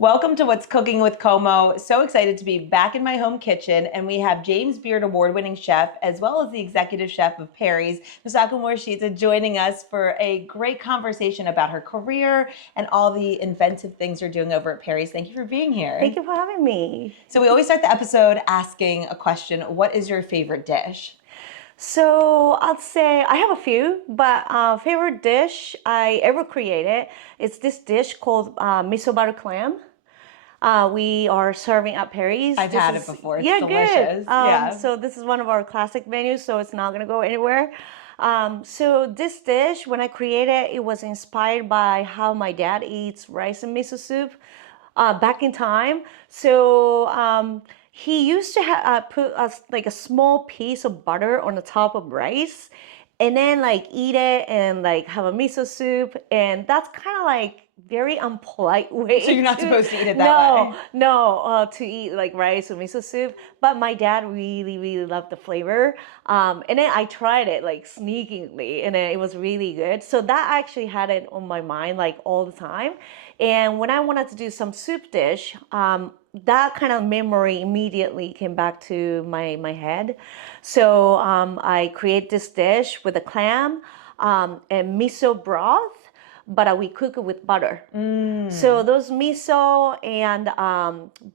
Welcome to What's Cooking with Como. So excited to be back in my home kitchen, and we have James Beard award-winning chef, as well as the executive chef of Perry's, Masako Morishita, joining us for a great conversation about her career and all the inventive things you're doing over at Perry's. Thank you for being here. Thank you for having me. So we always start the episode asking a question: what is your favorite dish? So I'd say I have a few, but favorite dish I ever created is this dish called miso butter clam. We are serving at Perry's. I've had it before. It's delicious. Good. So this is one of our classic menus, so it's not gonna go anywhere. So this dish, when I created it, was inspired by how my dad eats rice and miso soup back in time. So he used to put like a small piece of butter on the top of rice, and then like eat it and like have a miso soup, and that's kind of like very unpolite way. So you're not supposed to eat it that way? No, to eat like rice or miso soup. But my dad really loved the flavor. And then I tried it like sneakingly, and then it was really good. So that actually had it on my mind like all the time. And when I wanted to do some soup dish, that kind of memory immediately came back to my head. So I create this dish with a clam and miso broth, but we cook it with butter. So those miso and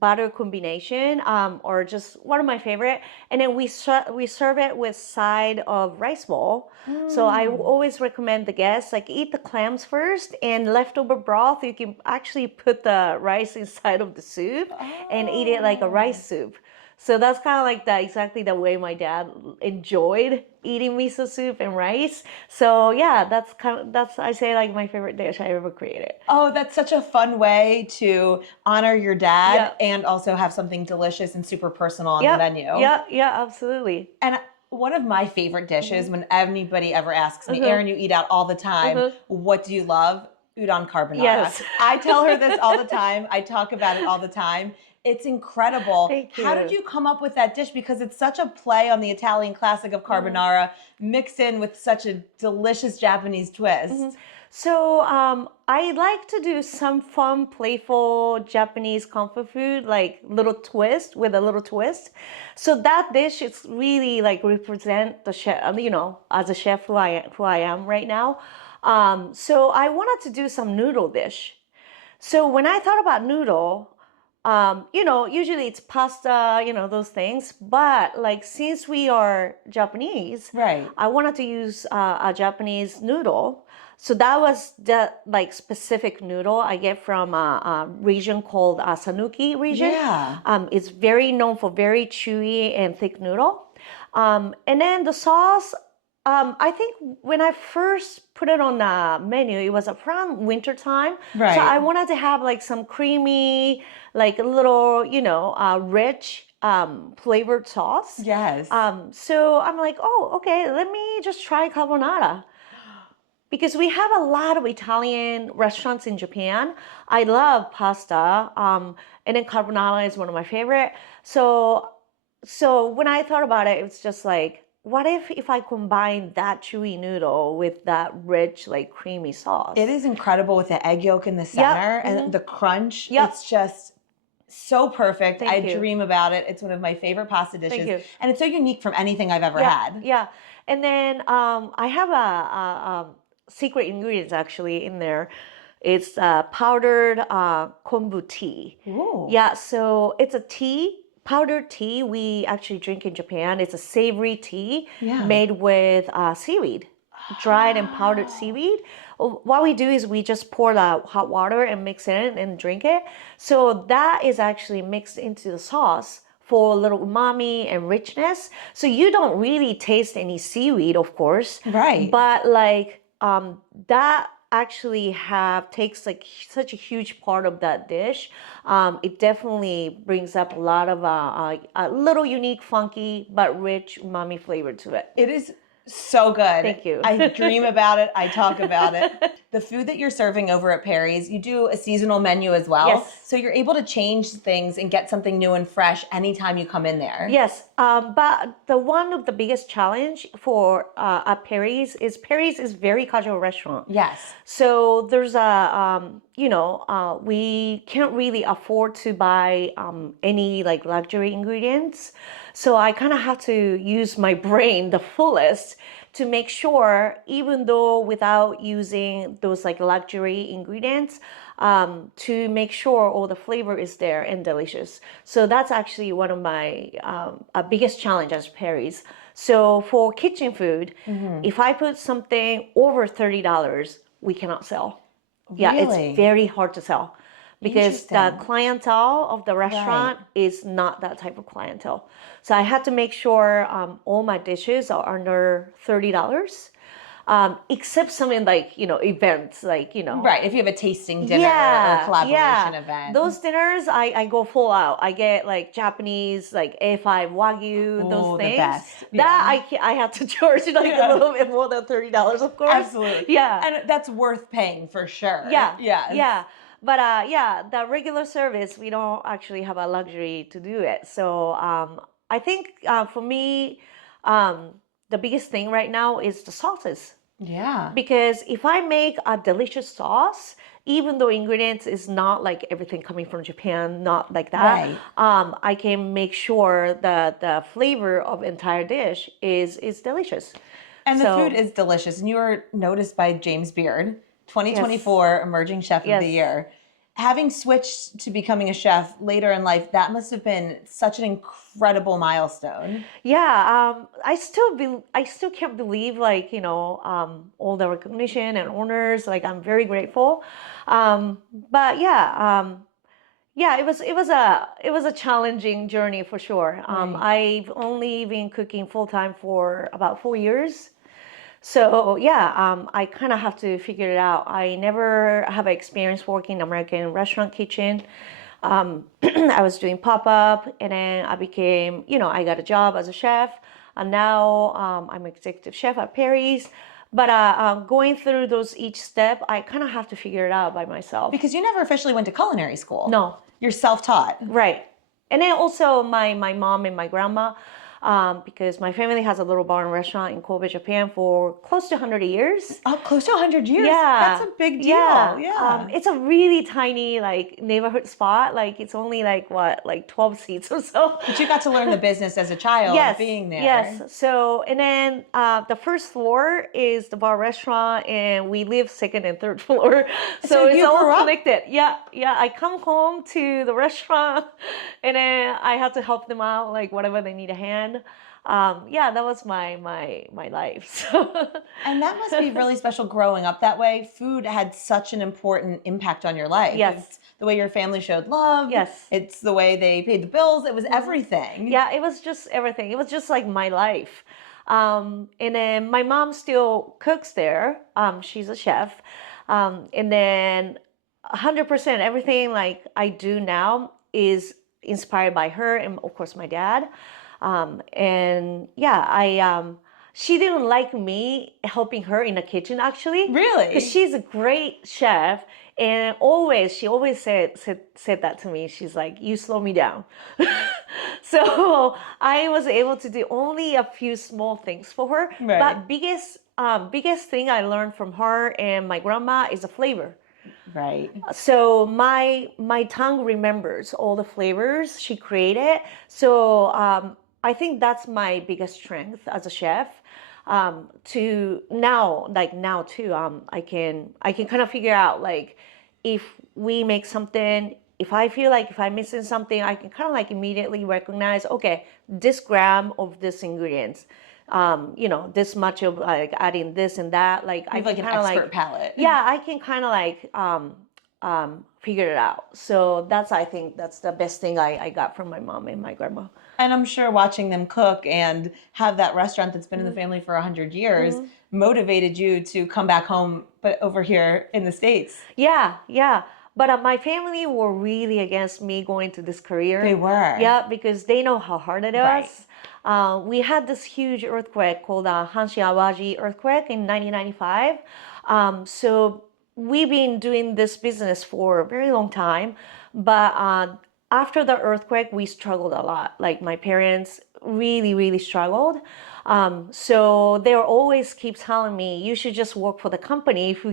butter combination are just one of my favorite. And then we serve it with side of rice bowl. So I always recommend the guests like eat the clams first, and leftover broth you can actually put the rice inside of the soup and eat it like a rice soup. So that's kind of like exactly the way my dad enjoyed eating miso soup and rice. So yeah, that's I say like my favorite dish I ever created. Oh, that's such a fun way to honor your dad and also have something delicious and super personal on the menu. Yeah, absolutely. And one of my favorite dishes, when anybody ever asks me, Erin, you eat out all the time, what do you love? Udon carbonara. Yes. I tell her this all the time. I talk about it all the time. It's incredible. Thank you. How did you come up with that dish? Because it's such a play on the Italian classic of carbonara, mixed in with such a delicious Japanese twist. So I like to do some fun, playful Japanese comfort food, like little twist with a little twist. So that dish is really like represent the chef, you know, as a chef who I am right now. So I wanted to do some noodle dish. So when I thought about noodle, you know, usually it's pasta, you know, those things. But like since we are Japanese, right, I wanted to use a Japanese noodle. So that was the like specific noodle I get from a region called Sanuki region. Yeah. It's very known for very chewy and thick noodle. And then the sauce, I think when I first put it on the menu, it was around winter time. Right. So I wanted to have like some creamy, like a little, you know, rich flavored sauce. Yes. So I'm like, oh, okay, let me just try carbonara. Because we have a lot of Italian restaurants in Japan. I love pasta, and then carbonara is one of my favorite. So when I thought about it, it's just like, what if I combine that chewy noodle with that rich, like creamy sauce? It is incredible with the egg yolk in the center and the crunch. It's just so perfect. I dream about it. It's one of my favorite pasta dishes. Thank you. And it's so unique from anything I've ever had. Yeah. And then I have a secret ingredients actually in there. It's powdered kombu tea. Ooh. Yeah, so it's a tea, powdered tea we actually drink in Japan. It's a savory tea made with seaweed, dried and powdered seaweed. What we do is we just pour the hot water and mix it in and drink it. So that is actually mixed into the sauce for a little umami and richness. So you don't really taste any seaweed, of course. Right. But like that actually takes like such a huge part of that dish. It definitely brings up a lot of a little unique, funky, but rich umami flavor to it. It is So good. Thank you. I dream about it. I talk about it. The food that you're serving over at Perry's, you do a seasonal menu as well. Yes. So you're able to change things and get something new and fresh anytime you come in there. Yes, but the one of the biggest challenge for at Perry's is very casual restaurant. Yes. So there's a we can't really afford to buy any like luxury ingredients. So I kind of have to use my brain the fullest to make sure, even though without using those like luxury ingredients, to make sure all the flavor is there and delicious. So that's actually one of my biggest challenges at Perry's. So for kitchen food, if I put something over $30, we cannot sell. Yeah, Really? it's very hard to sell because the Interesting. clientele of the restaurant is not that type of clientele. So I had to make sure all my dishes are under $30. Except something like, events, like, Right. If you have a tasting dinner or a collaboration event. Those dinners, I go full out. I get like Japanese, like A5 Wagyu, those Oh, the things. best. That I have to charge like a little bit more than $30, of course. Absolutely. Yeah. And that's worth paying for sure. Yeah. Yes. Yeah. But the regular service, we don't actually have a luxury to do it. So I think for me, the biggest thing right now is the sauces. Yeah. Because if I make a delicious sauce, even though ingredients is not like everything coming from Japan, not like that, I can make sure that the flavor of entire dish is delicious. And the food is delicious. And you were noticed by James Beard, 2024 Emerging Chef of the Year. Having switched to becoming a chef later in life, that must have been such an incredible milestone. Yeah, I still can't believe like all the recognition and honors. Like I'm very grateful, but yeah, it was a challenging journey for sure. I've only been cooking full time for about 4 years. So yeah, I kind of have to figure it out. I never have experience working in American restaurant kitchen. I was doing pop-up and then I became, I got a job as a chef and now I'm executive chef at Perry's. But going through those each step, I kind of have to figure it out by myself. Because you never officially went to culinary school. No. You're self-taught. Right. And then also my mom and my grandma, because my family has a little bar and restaurant in Kobe, Japan for close to 100 years. Oh, close to 100 years? Yeah. That's a big deal. Yeah. It's a really tiny like neighborhood spot. Like it's only like 12 seats or so. But you got to learn the business as a child being there. Yes. So, and then the first floor is the bar restaurant and we live second and third floor. So it's all connected. Yeah. Yeah. I come home to the restaurant and then I have to help them out, like whatever they need a hand. That was my life. And that must be really special growing up that way. Food had such an important impact on your life. Yes. It's the way your family showed love. Yes. It's the way they paid the bills. It was everything. Yeah, it was just everything. It was just like my life. And then my mom still cooks there. She's a chef. And then 100% everything like I do now is inspired by her and of course my dad. She didn't like me helping her in the kitchen actually. Really? Because she's a great chef and she always said that to me. She's like, you slow me down. So I was able to do only a few small things for her. Right. But biggest thing I learned from her and my grandma is the flavor. Right. So my tongue remembers all the flavors she created. So I think that's my biggest strength as a chef. To now too, I can kind of figure out like if we make something, if I feel like if I'm missing something, I can kind of like immediately recognize, okay, this gram of this ingredients. This much of like adding this and that, like I have can like an expert palate. Yeah, I can kind of like figure it out. So I think that's the best thing I got from my mom and my grandma. And I'm sure watching them cook and have that restaurant that's been in the family for 100 years motivated you to come back home, but over here in the States. Yeah. But my family were really against me going to this career. They were. Yeah, because they know how hard it Right. was. We had this huge earthquake called Hanshin Awaji earthquake in 1995. So we've been doing this business for a very long time, but after the earthquake, we struggled a lot. Like my parents really, really struggled. So they always keep telling me, you should just work for the company who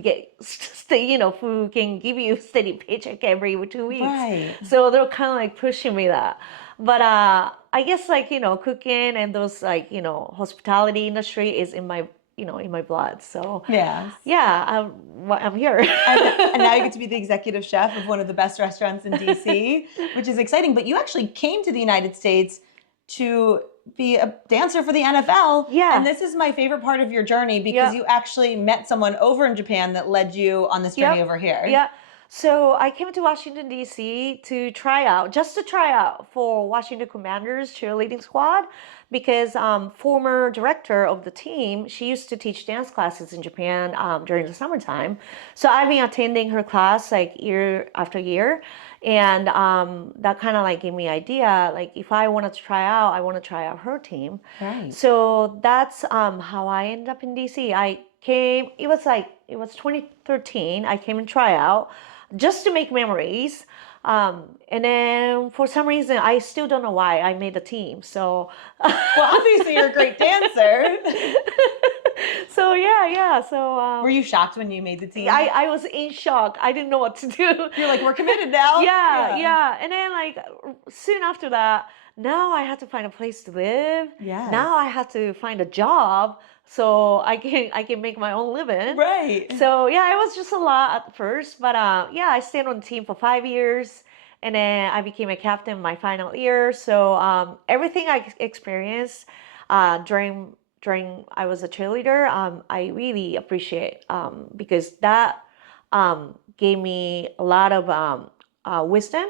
who can give you steady paycheck every 2 weeks. Right. So they're kind of like pushing me that. But I guess cooking and those hospitality industry is in my in my blood. So Yes. yeah, I'm here. And now you get to be the executive chef of one of the best restaurants in DC, which is exciting. But you actually came to the United States to be a dancer for the NFL. Yeah. And this is my favorite part of your journey because you actually met someone over in Japan that led you on this journey over here. Yeah. So I came to Washington, D.C. to try out for Washington Commanders cheerleading squad because former director of the team, she used to teach dance classes in Japan during the summertime. So I've been attending her class like year after year. And that kind of like gave me idea, like if I wanted to try out, I want to try out her team. Right. So that's how I ended up in DC. It was 2013. I came and try out just to make memories. And then for some reason, I still don't know why I made the team. So, well, obviously you're a great dancer. So yeah. So were you shocked when you made the team? I was in shock. I didn't know what to do. You're like, we're committed now. Yeah. And then like soon after that, now I had to find a place to live. Yeah. Now I have to find a job so I can make my own living. Right. So yeah, it was just a lot at first, but yeah, I stayed on the team for 5 years, and then I became a captain my final year. So everything I experienced during I was a cheerleader, I really appreciate because that gave me a lot of wisdom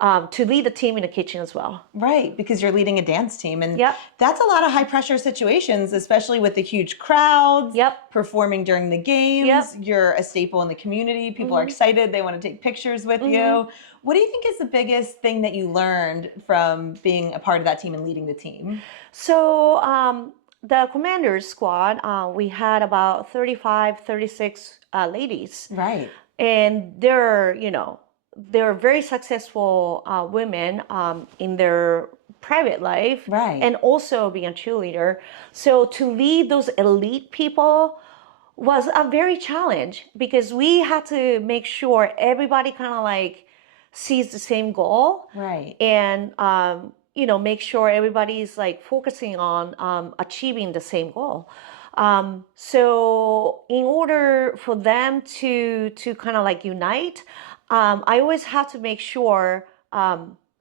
to lead the team in the kitchen as well. Right, because you're leading a dance team. And Yep. that's a lot of high pressure situations, especially with the huge crowds, Yep. performing during the games. Yep. You're a staple in the community. People are excited. They want to take pictures with you. What do you think is the biggest thing that you learned from being a part of that team and leading the team? So the Commanders squad, we had about 35, 36 ladies. Right. And they're very successful women in their private life, Right. and also being a cheerleader. So to lead those elite people was a very challenge because we had to make sure everybody kind of like sees the same goal. Right. And make sure everybody's like focusing on achieving the same goal. So in order for them to kind of like unite, I always have to make sure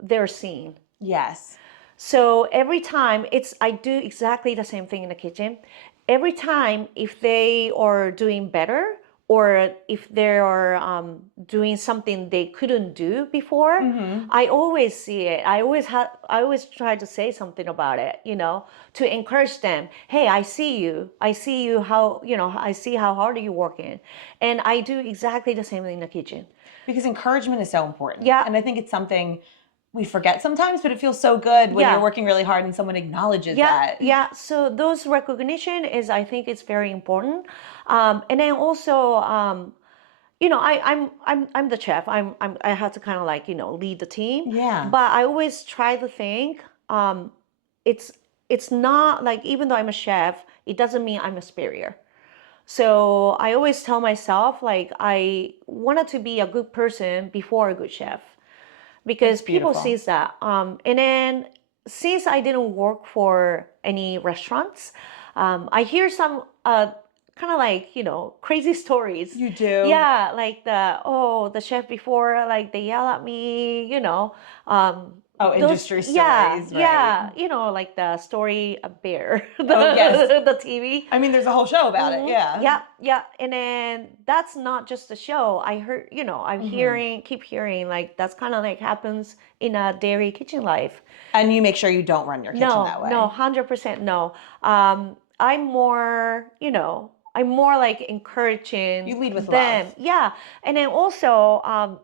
they're seen. Yes. So every time I do exactly the same thing in the kitchen. Every time if they are doing better or if they are doing something they couldn't do before, I always see it. I always try to say something about it, to encourage them. Hey, I see you. I see you I see how hard you're working. And I do exactly the same thing in the kitchen. Because encouragement is so important. Yeah. And I think it's something we forget sometimes, but it feels so good when you're working really hard and someone acknowledges that. Yeah. So those recognition I think it's very important. And then also, I'm the chef. I have to kind of like, lead the team. Yeah. But I always try to think, it's not like, even though I'm a chef, it doesn't mean I'm a superior. So I always tell myself, like, I wanted to be a good person before a good chef, because people sees that. And then since I didn't work for any restaurants, I hear some kind of like, crazy stories. You do? Yeah, like the chef before, like they yell at me, industry stories. Yeah, right. yeah, like the story of Bear, yes. the TV. I mean, there's a whole show about it. Yeah. Yeah, and then that's not just a show. I heard, I'm keep hearing like that's kind of like happens in a dairy kitchen life. And you make sure you don't run your kitchen that way. No, 100% no. I'm more, I'm more like encouraging You lead with them. love. Yeah. And then also,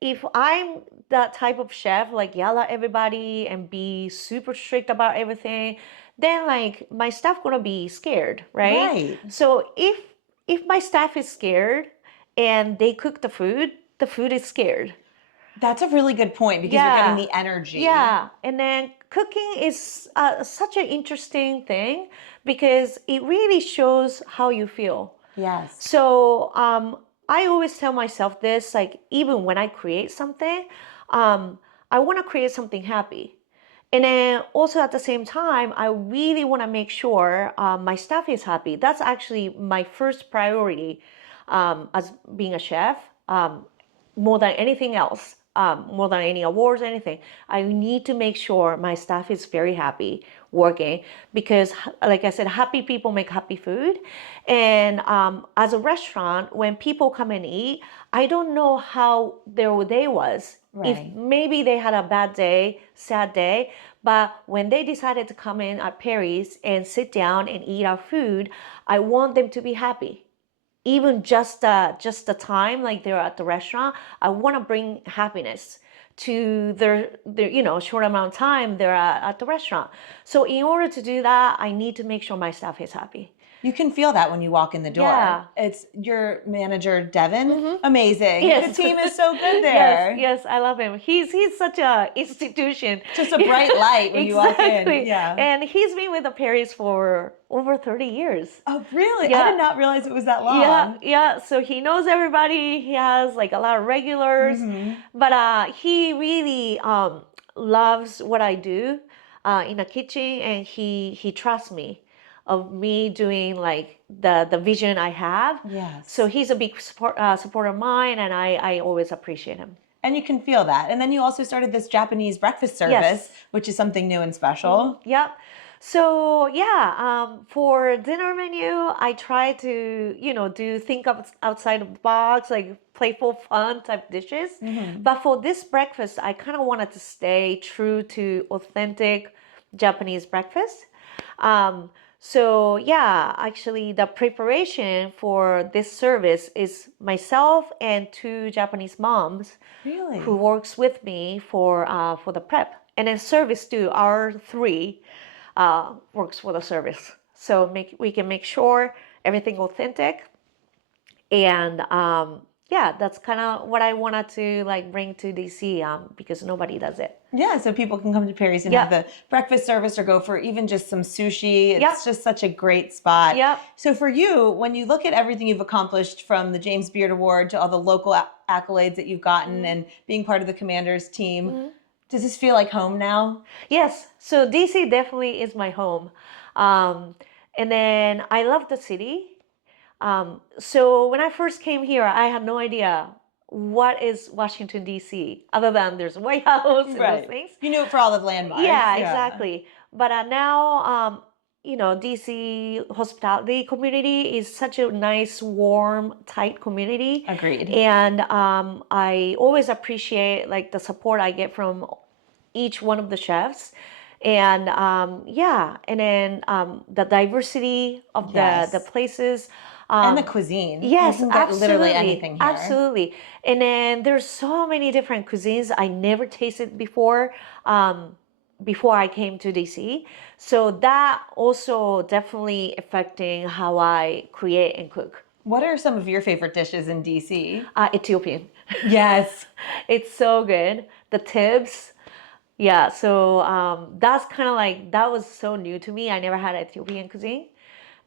if I'm that type of chef, like yell at everybody and be super strict about everything, then like my staff gonna be scared, right? Right. So if my staff is scared and they cook the food is scared. That's a really good point because you're getting the energy. Yeah, and then cooking is such an interesting thing because it really shows how you feel. Yes. So I always tell myself this, like even when I create something, I want to create something happy. And then also at the same time, I really want to make sure my staff is happy. That's actually my first priority as being a chef, more than anything else, more than any awards, anything. I need to make sure my staff is very happy working because, like I said, happy people make happy food. And as a restaurant, when people come and eat, I don't know how their day was. If Right. maybe they had a bad day, sad day, but when they decided to come in at Perry's and sit down and eat our food, I want them to be happy. Even just the time like they're at the restaurant, I want to bring happiness to their short amount of time they're at the restaurant. So in order to do that, I need to make sure my staff is happy. You can feel that when you walk in the door. Yeah. It's your manager, Devin. Amazing. Yes. The team is so good there. Yes, I love him. He's such a institution. Just a bright light when you walk in. Exactly. Yeah. And he's been with the Perry's for over 30 years. Oh, really? Yeah. I did not realize it was that long. Yeah. So he knows everybody. He has like a lot of regulars, but he really loves what I do in the kitchen, and he trusts me of me doing like the vision I have. Yes. So he's a big supporter of mine, and I always appreciate him. And you can feel that. And then you also started this Japanese breakfast service, which is something new and special. Yep. So yeah, for dinner menu, I try to think outside of the box, like playful, fun type dishes. But for this breakfast, I kind of wanted to stay true to authentic Japanese breakfast. So yeah, actually the preparation for this service is myself and two Japanese moms Really? who works with me for the prep. And then service too, our three works for the service. So we can make sure everything authentic. And yeah, that's kind of what I wanted to like bring to DC because nobody does it. Yeah, so people can come to Perry's and have the breakfast service or go for even just some sushi. It's just such a great spot. Yep. So for you, when you look at everything you've accomplished from the James Beard Award to all the local accolades that you've gotten and being part of the Commanders team, does this feel like home now? Yes. So DC definitely is my home. And then I love the city. So when I first came here, I had no idea what is Washington, D.C., other than there's a White House and those things. You knew it for all the landmarks. Yeah, exactly. But now, D.C. hospitality community is such a nice, warm, tight community. Agreed. And I always appreciate like the support I get from each one of the chefs. And and then the diversity of the places. And the cuisine. Yes, you can get literally anything here. Absolutely. And then there's so many different cuisines I never tasted before I came to DC. So that also definitely affecting how I create and cook. What are some of your favorite dishes in DC? Ethiopian. Yes. It's so good. The tips. Yeah, so that's kind of like, that was so new to me. I never had Ethiopian cuisine.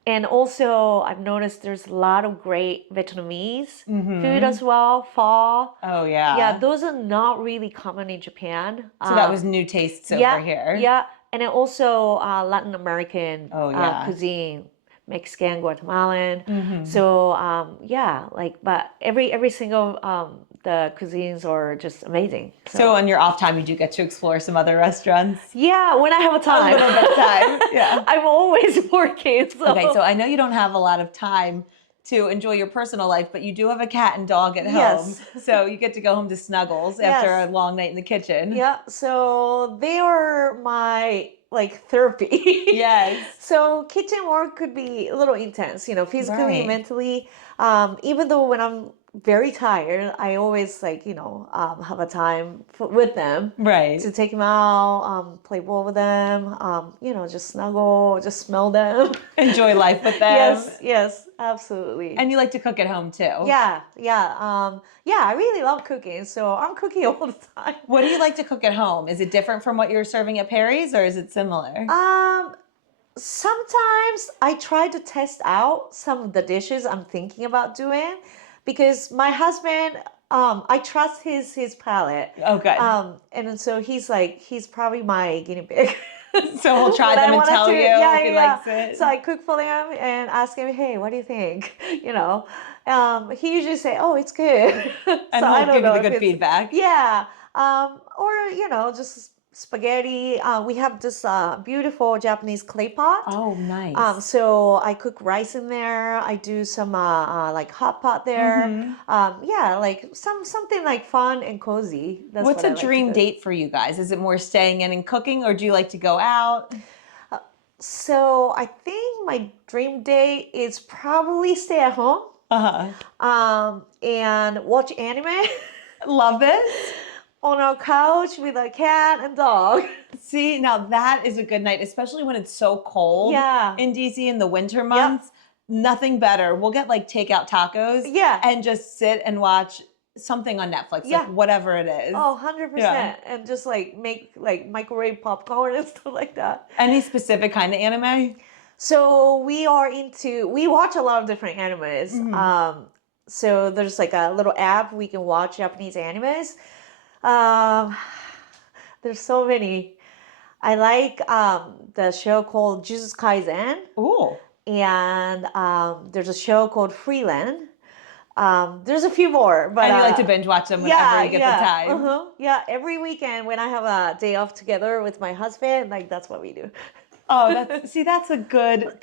And also, I've noticed there's a lot of great Vietnamese food as well. Pho. Oh, yeah. Yeah, those are not really common in Japan. So that was new tastes over here. Yeah, and then also Latin American cuisine, Mexican, Guatemalan. So but every single the cuisines are just amazing. So on your off time, you do get to explore some other restaurants? Yeah, when I have a time. A little bit of time, yeah. I'm always working. So. Okay, so I know you don't have a lot of time to enjoy your personal life, but you do have a cat and dog at home. So you get to go home to Snuggles after a long night in the kitchen. Yeah, so they are my like therapy. Yes. So kitchen work could be a little intense, physically, Right. mentally. Even though when I'm very tired, I always like, have a time with them Right. to take them out, play ball with them, just snuggle, just smell them. Enjoy life with them. Yes, absolutely. And you like to cook at home too. Yeah. I really love cooking, so I'm cooking all the time. What do you like to cook at home? Is it different from what you're serving at Perry's, or is it similar? Sometimes I try to test out some of the dishes I'm thinking about doing because my husband, I trust his palate. Oh, good. And then so he's probably my guinea pig. So he'll try But I them and wanted tell to- you yeah, if he yeah. likes it. So I cook for him and ask him, hey, what do you think? He usually say, oh, it's good. And So I he'll don't give you know the if good it's- feedback. Yeah. Or, just spaghetti. We have this beautiful Japanese clay pot. Oh, nice. So I cook rice in there. I do some like hot pot there. Like something like fun and cozy. That's What's what I a like to dream cook. date for you guys? Is it more staying in and cooking, or do you like to go out? So I think my dream date is probably stay at home. And watch anime Love this. on our couch with a cat and dog. See, now that is a good night, especially when it's so cold Yeah. in DC in the winter months. Nothing better. We'll get like takeout tacos and just sit and watch something on Netflix, like whatever it is. Oh, 100%. And just like make like microwave popcorn and stuff like that. Any specific kind of anime? So we watch a lot of different animes. So there's like a little app we can watch Japanese animes. There's so many. I like the show called Jujutsu Kaisen. Ooh. And there's a show called Freeland. There's a few more, but And you like to binge watch them whenever you get the time. Yeah, every weekend when I have a day off together with my husband, like that's what we do. Oh, that's a good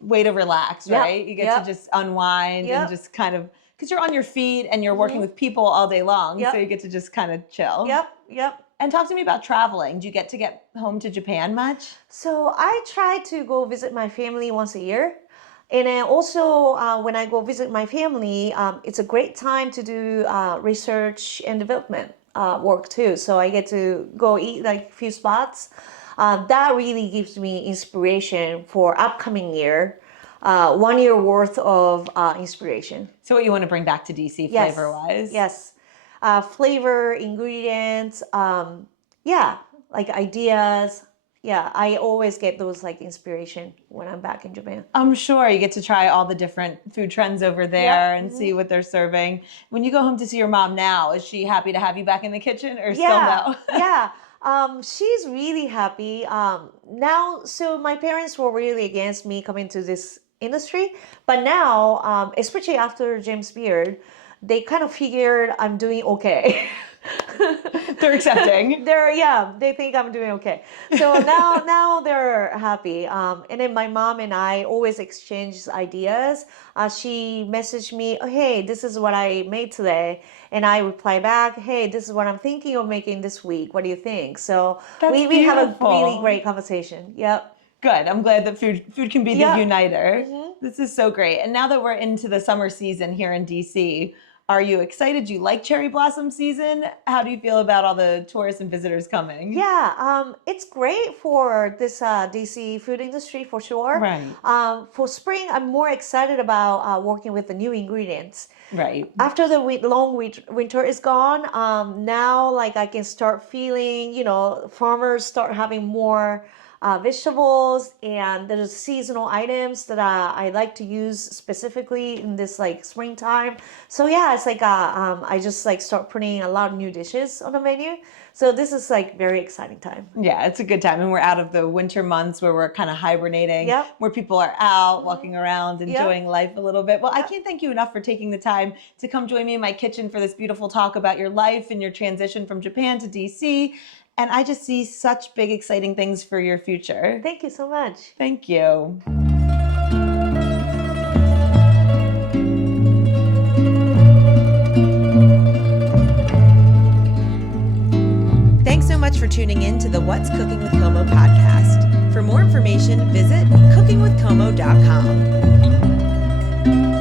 way to relax, right? You get to just unwind and just kind of, because you're on your feet and you're working with people all day long, so you get to just kind of chill. Yep. And talk to me about traveling. Do you get to get home to Japan much? So I try to go visit my family once a year. And then also when I go visit my family, it's a great time to do research and development work too. So I get to go eat like a few spots. That really gives me inspiration for upcoming year. 1 year worth of inspiration. So what you want to bring back to DC flavor-wise? Yes. Flavor, ingredients, like ideas. Yeah, I always get those like inspiration when I'm back in Japan. I'm sure you get to try all the different food trends over there and see what they're serving. When you go home to see your mom now, is she happy to have you back in the kitchen or still no? She's really happy. Now, so my parents were really against me coming to this industry, but now, especially after James Beard, they kind of figured I'm doing okay. They're accepting. They think I'm doing okay. So now they're happy. And then my mom and I always exchange ideas. She messaged me, oh, hey, this is what I made today. And I reply back, hey, this is what I'm thinking of making this week. What do you think? So we have a really great conversation. Yep. Good. I'm glad that food can be the uniter. This is so great. And now that we're into the summer season here in DC, are you excited? Do you like cherry blossom season? How do you feel about all the tourists and visitors coming? Yeah, it's great for this DC food industry for sure. Right. For spring, I'm more excited about working with the new ingredients. Right. After the long winter is gone, now like I can start feeling, farmers start having more vegetables, and there's seasonal items that I like to use specifically in this like springtime. So yeah, it's like I just like start putting a lot of new dishes on the menu. So this is like very exciting time. Yeah, it's a good time. And we're out of the winter months where we're kind of hibernating, where people are out walking around, enjoying life a little bit. Well, I can't thank you enough for taking the time to come join me in my kitchen for this beautiful talk about your life and your transition from Japan to DC. And I just see such big, exciting things for your future. Thank you so much. Thank you. Thanks so much much for tuning in to the What's Cooking with Como podcast. For more information, visit cookingwithcomo.com.